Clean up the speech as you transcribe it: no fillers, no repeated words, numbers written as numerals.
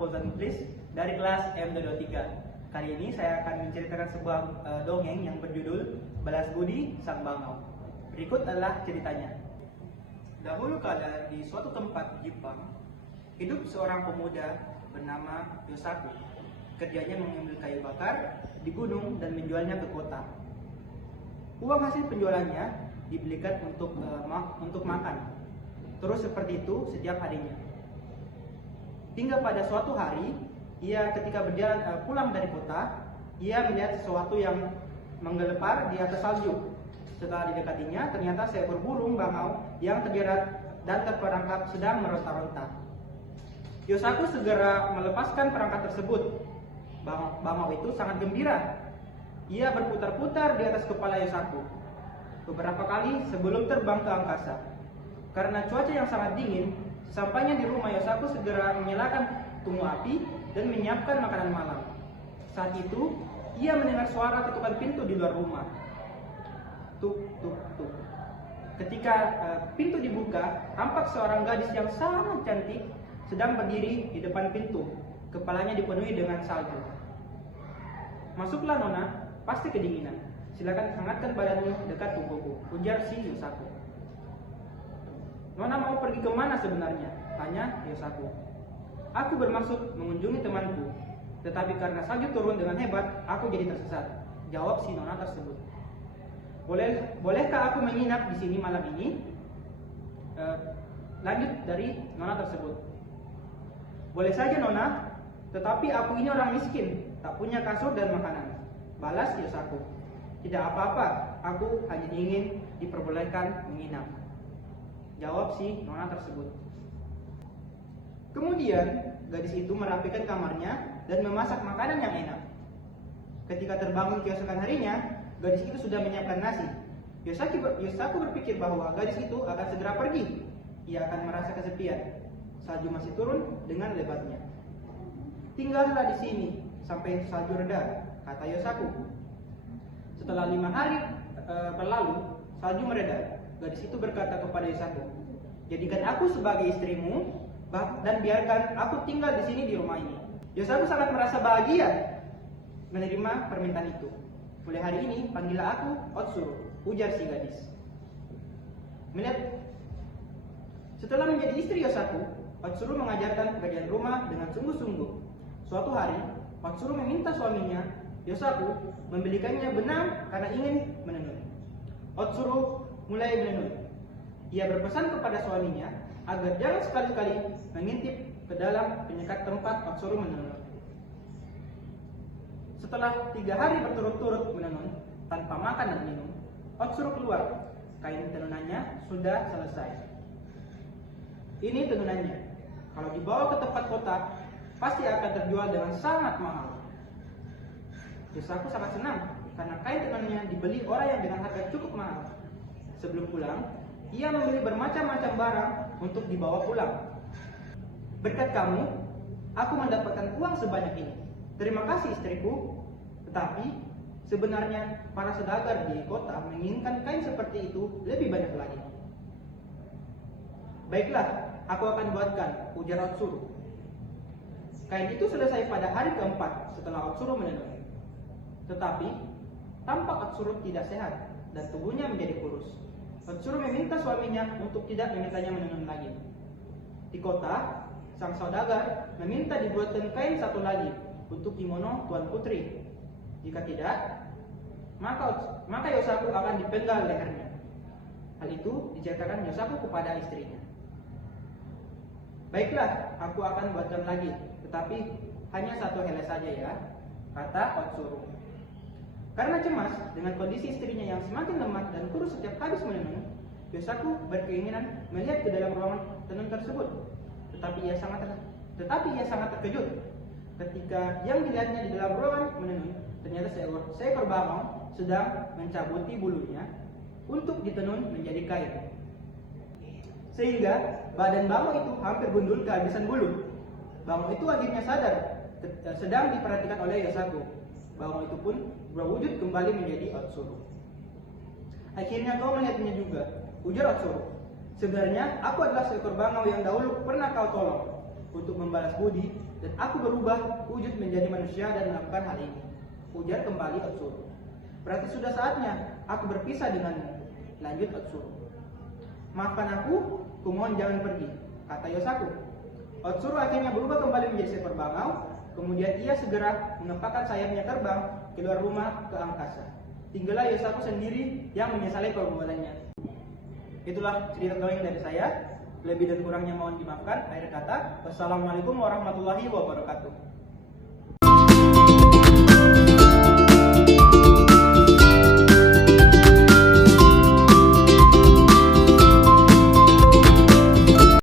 Fauzan Muklis dari kelas M23. Kali ini saya akan menceritakan sebuah dongeng yang berjudul Balas Budi Sang Bangau. Berikut adalah ceritanya. Dahulu kala di suatu tempat di Jepang, hidup seorang pemuda bernama Yosaku. Kerjanya mengambil kayu bakar di gunung dan menjualnya ke kota. Uang hasil penjualannya dibelikan untuk makan. Terus seperti itu setiap harinya. Hingga pada suatu hari, ia ketika berjalan pulang dari kota, ia melihat sesuatu yang menggelepar di atas salju. Setelah didekatinya, ternyata seekor burung bangau yang terjerat dan terperangkap sedang meronta-ronta. Yosaku segera melepaskan perangkap tersebut. Bangau itu sangat gembira. Ia berputar-putar di atas kepala Yosaku beberapa kali sebelum terbang ke angkasa. Karena cuaca yang sangat dingin, sesampainya di rumah, Yosaku segera menyalakan tungku api dan menyiapkan makanan malam. Saat itu, ia mendengar suara ketukan pintu di luar rumah. Tuk, tuk, tuk. Ketika pintu dibuka, tampak seorang gadis yang sangat cantik sedang berdiri di depan pintu. Kepalanya dipenuhi dengan salju. "Masuklah, Nona, pasti kedinginan. Silakan hangatkan badanmu dekat tubuhku," ujar si Yosaku. "Nona mau pergi kemana sebenarnya?" tanya Yosaku. "Aku bermaksud mengunjungi temanku, tetapi karena salju turun dengan hebat, aku jadi tersesat," jawab si Nona tersebut. Bolehkah aku menginap di sini malam ini?" Lanjut dari Nona tersebut. "Boleh saja, Nona, tetapi aku ini orang miskin, tak punya kasur dan makanan," balas Yosaku. "Tidak apa-apa, aku hanya ingin diperbolehkan menginap," jawab si Nona tersebut. Kemudian gadis itu merapikan kamarnya dan memasak makanan yang enak. Ketika terbangun keesokan harinya, gadis itu sudah menyiapkan nasi. Yosaku berpikir bahwa gadis itu akan segera pergi. Ia akan merasa kesepian. Salju masih turun dengan lebatnya. "Tinggallah di sini sampai salju reda," kata Yosaku. Setelah 5 hari berlalu, salju mereda. Gadis itu berkata kepada Yosaku, "Jadikan aku sebagai istrimu dan biarkan aku tinggal di sini di rumah ini." Yosaku sangat merasa bahagia menerima permintaan itu. "Mulai hari ini panggillah aku Otsuru," ujar si gadis. Setelah menjadi istri Yosaku, Otsuru mengajarkan pekerjaan rumah dengan sungguh-sungguh. Suatu hari, Otsuru meminta suaminya, Yosaku, membelikannya benang karena ingin menenun. Otsuru mulai menenun. Ia berpesan kepada suaminya agar jangan sekali-kali mengintip ke dalam penyekat tempat Otsuru menenun. Setelah 3 hari berturut-turut menenun tanpa makan dan minum, Otsuru keluar. Kain tenunannya sudah selesai. "Ini tenunannya. Kalau dibawa ke tempat kota, pasti akan terjual dengan sangat mahal." Yosaku sangat senang karena kain tenunannya dibeli orang yang dengan harga cukup mahal. Sebelum pulang, ia membeli bermacam-macam barang untuk dibawa pulang. "Berkat kamu, aku mendapatkan uang sebanyak ini. Terima kasih, istriku. Tetapi sebenarnya para saudagar di kota menginginkan kain seperti itu lebih banyak lagi." "Baiklah, aku akan buatkan," ujar Otsuru. Kain itu selesai pada hari keempat setelah Otsuru menenun. Tetapi tampak Otsuru tidak sehat dan tubuhnya menjadi kurus. Otsuru meminta suaminya untuk tidak memintanya menenun lagi. Di kota, sang saudagar meminta dibuatkan kain satu lagi untuk kimono tuan putri. Jika tidak, maka Yosaku akan dipenggal lehernya. Hal itu diceritakan Yosaku kepada istrinya. "Baiklah, aku akan buatkan lagi, tetapi hanya satu helai saja ya," kata Otsuru. Karena cemas dengan kondisi istrinya yang semakin lemah dan kurus setiap habis menenun, Yosaku berkeinginan melihat ke dalam ruangan tenun tersebut. Tetapi ia sangat terkejut ketika yang dilihatnya di dalam ruangan menenun ternyata seekor bangau sedang mencabuti bulunya untuk ditenun menjadi kain. Sehingga badan bangau itu hampir gundul kehabisan bulu. Bangau itu akhirnya sadar sedang diperhatikan oleh Yosaku. Bangau itu pun berwujud kembali menjadi Otsuru. "Akhirnya kau melihatnya juga," ujar Otsuru. "Sebenarnya aku adalah seekor bangau yang dahulu pernah kau tolong. untuk membalas budi dan aku berubah wujud menjadi manusia dan melakukan hal ini. Ujar kembali Otsuru. Berarti sudah saatnya aku berpisah denganmu. Lanjut Otsuru. Maafkan aku, kumohon jangan pergi, kata Yosaku. Otsuru akhirnya berubah kembali menjadi seekor bangau. Kemudian ia segera mengepakkan sayapnya terbang keluar rumah ke angkasa. Tinggallah Yosaku sendiri yang menyesali perbuatannya. Itulah cerita dongeng dari saya. Lebih dan kurangnya mohon dimaafkan. Akhir kata, wassalamualaikum warahmatullahi wabarakatuh.